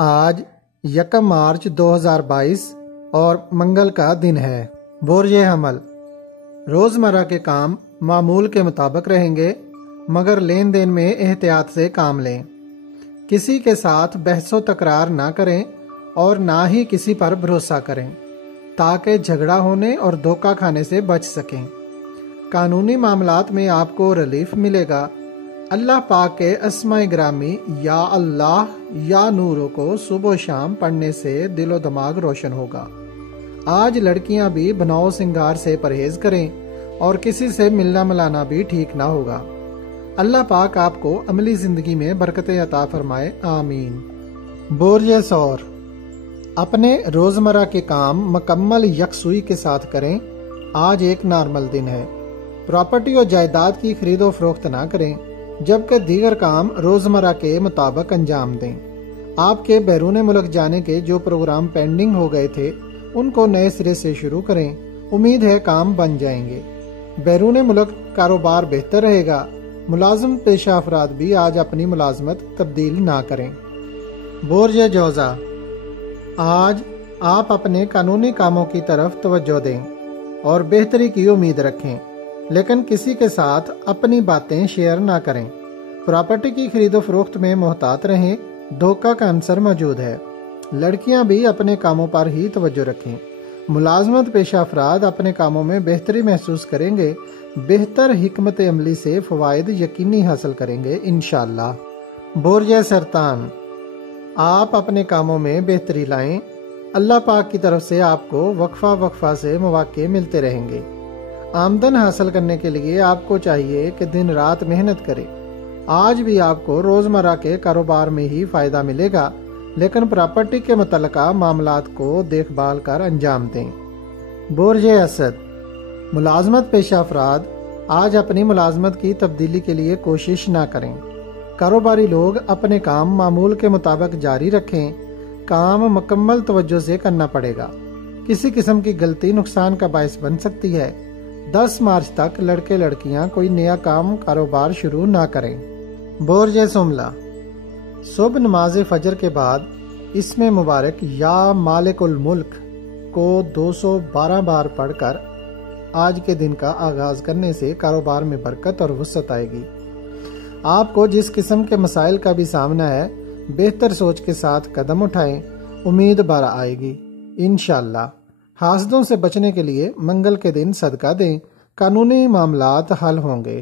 آج 1 مارچ 2022 اور منگل کا دن ہے۔ برج حمل، روزمرہ کے کام معمول کے مطابق رہیں گے، مگر لین دین میں احتیاط سے کام لیں۔ کسی کے ساتھ بحث و تکرار نہ کریں اور نہ ہی کسی پر بھروسہ کریں تاکہ جھگڑا ہونے اور دھوکہ کھانے سے بچ سکیں۔ قانونی معاملات میں آپ کو ریلیف ملے گا۔ اللہ پاک کے اسماء گرامی یا اللہ یا نوروں کو صبح و شام پڑھنے سے دل و دماغ روشن ہوگا۔ آج لڑکیاں بھی بناؤ سنگار سے پرہیز کریں اور کسی سے ملنا ملانا بھی ٹھیک نہ ہوگا۔ اللہ پاک آپ کو عملی زندگی میں برکتیں عطا فرمائے، آمین۔ برج ثور، اپنے روزمرہ کے کام مکمل یکسوئی کے ساتھ کریں۔ آج ایک نارمل دن ہے۔ پراپرٹی اور جائیداد کی خرید و فروخت نہ کریں، جبکہ دیگر کام روزمرہ کے مطابق انجام دیں۔ آپ کے بیرون ملک جانے کے جو پروگرام پینڈنگ ہو گئے تھے ان کو نئے سرے سے شروع کریں، امید ہے کام بن جائیں گے۔ بیرون ملک کاروبار بہتر رہے گا۔ ملازم پیشہ افراد بھی آج اپنی ملازمت تبدیل نہ کریں۔ برج جوزا، آج آپ اپنے قانونی کاموں کی طرف توجہ دیں اور بہتری کی امید رکھیں، لیکن کسی کے ساتھ اپنی باتیں شیئر نہ کریں۔ پراپرٹی کی خرید و فروخت میں محتاط رہیں، دھوکہ کا عنصر موجود ہے۔ لڑکیاں بھی اپنے کاموں پر ہی توجہ رکھیں۔ ملازمت پیشہ افراد اپنے کاموں میں بہتری محسوس کریں گے، بہتر حکمت عملی سے فوائد یقینی حاصل کریں گے انشاءاللہ۔ برج سرطان، آپ اپنے کاموں میں بہتری لائیں۔ اللہ پاک کی طرف سے آپ کو وقفہ سے مواقع ملتے رہیں گے۔ آمدن حاصل کرنے کے لیے آپ کو چاہیے کہ دن رات محنت کریں۔ آج بھی آپ کو روزمرہ کے کاروبار میں ہی فائدہ ملے گا، لیکن پراپرٹی کے متعلقہ معاملات کو دیکھ بھال کر انجام دیں۔ برج اسد، ملازمت پیشہ افراد آج اپنی ملازمت کی تبدیلی کے لیے کوشش نہ کریں۔ کاروباری لوگ اپنے کام معمول کے مطابق جاری رکھیں۔ کام مکمل توجہ سے کرنا پڑے گا۔ کسی قسم کی غلطی نقصان کا باعث بن سکتی ہے۔ 10 مارچ تک لڑکے لڑکیاں کوئی نیا کام کاروبار شروع نہ کریں۔ برج سملہ، صبح نماز فجر کے بعد اسم مبارک یا مالک الملک کو 212 بار پڑھ کر آج کے دن کا آغاز کرنے سے کاروبار میں برکت اور وسعت آئے گی۔ آپ کو جس قسم کے مسائل کا بھی سامنا ہے، بہتر سوچ کے ساتھ قدم اٹھائیں، امید بارہ آئے گی انشاءاللہ۔ حاسدوں سے بچنے کے لیے منگل کے دن صدقہ دیں، قانونی معاملات حل ہوں گے۔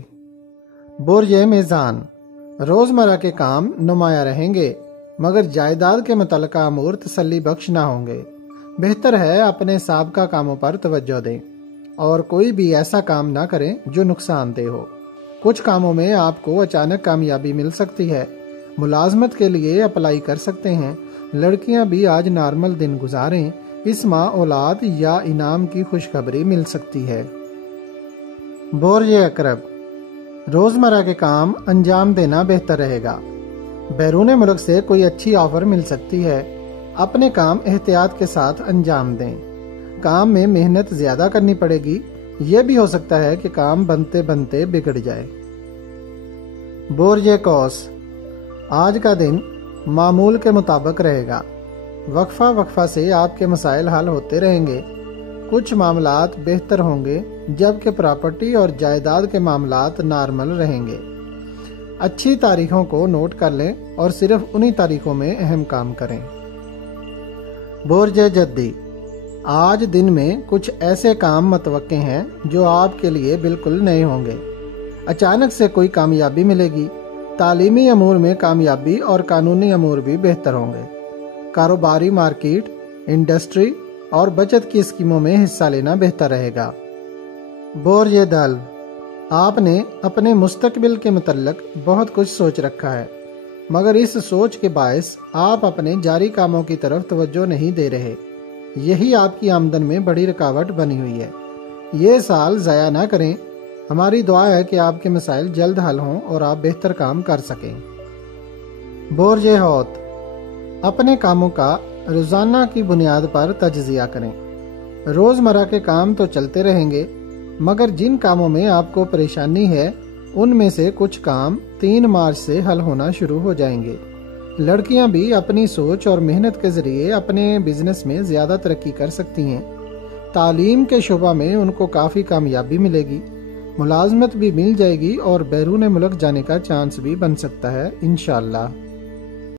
برج میزان، روزمرہ کے کام نمایاں رہیں گے، مگر جائیداد کے متعلقہ امور تسلی بخش نہ ہوں گے۔ بہتر ہے اپنے سابقہ کاموں پر توجہ دیں اور کوئی بھی ایسا کام نہ کریں جو نقصان دہ ہو۔ کچھ کاموں میں آپ کو اچانک کامیابی مل سکتی ہے۔ ملازمت کے لیے اپلائی کر سکتے ہیں۔ لڑکیاں بھی آج نارمل دن گزاریں، اس ماہ اولاد یا انعام کی خوشخبری مل سکتی ہے۔ برج عقرب، روزمرہ کے کام انجام دینا بہتر رہے گا۔ بیرون ملک سے کوئی اچھی آفر مل سکتی ہے۔ اپنے کام احتیاط کے ساتھ انجام دیں۔ کام میں محنت زیادہ کرنی پڑے گی، یہ بھی ہو سکتا ہے کہ کام بنتے بنتے بگڑ جائے۔ برج قوس، آج کا دن معمول کے مطابق رہے گا۔ وقفہ سے آپ کے مسائل حل ہوتے رہیں گے۔ کچھ معاملات بہتر ہوں گے، جبکہ پراپرٹی اور جائیداد کے معاملات نارمل رہیں گے۔ اچھی تاریخوں کو نوٹ کر لیں اور صرف انہی تاریخوں میں اہم کام کریں۔ برج جدی، آج دن میں کچھ ایسے کام متوقع ہیں جو آپ کے لیے بالکل نئے ہوں گے۔ اچانک سے کوئی کامیابی ملے گی۔ تعلیمی امور میں کامیابی اور قانونی امور بھی بہتر ہوں گے۔ کاروباری مارکیٹ، انڈسٹری اور بچت کی اسکیموں میں حصہ لینا بہتر رہے گا۔ برج دل، آپ نے اپنے مستقبل کے متعلق بہت کچھ سوچ رکھا ہے، مگر اس سوچ کے باعث آپ اپنے جاری کاموں کی طرف توجہ نہیں دے رہے۔ یہی آپ کی آمدن میں بڑی رکاوٹ بنی ہوئی ہے۔ یہ سال ضائع نہ کریں۔ ہماری دعا ہے کہ آپ کے مسائل جلد حل ہوں اور آپ بہتر کام کر سکیں۔ برج حوت، اپنے کاموں کا روزانہ کی بنیاد پر تجزیہ کریں۔ روزمرہ کے کام تو چلتے رہیں گے، مگر جن کاموں میں آپ کو پریشانی ہے ان میں سے کچھ کام 3 مارچ سے حل ہونا شروع ہو جائیں گے۔ لڑکیاں بھی اپنی سوچ اور محنت کے ذریعے اپنے بزنس میں زیادہ ترقی کر سکتی ہیں۔ تعلیم کے شعبہ میں ان کو کافی کامیابی ملے گی، ملازمت بھی مل جائے گی اور بیرون ملک جانے کا چانس بھی بن سکتا ہے انشاءاللہ۔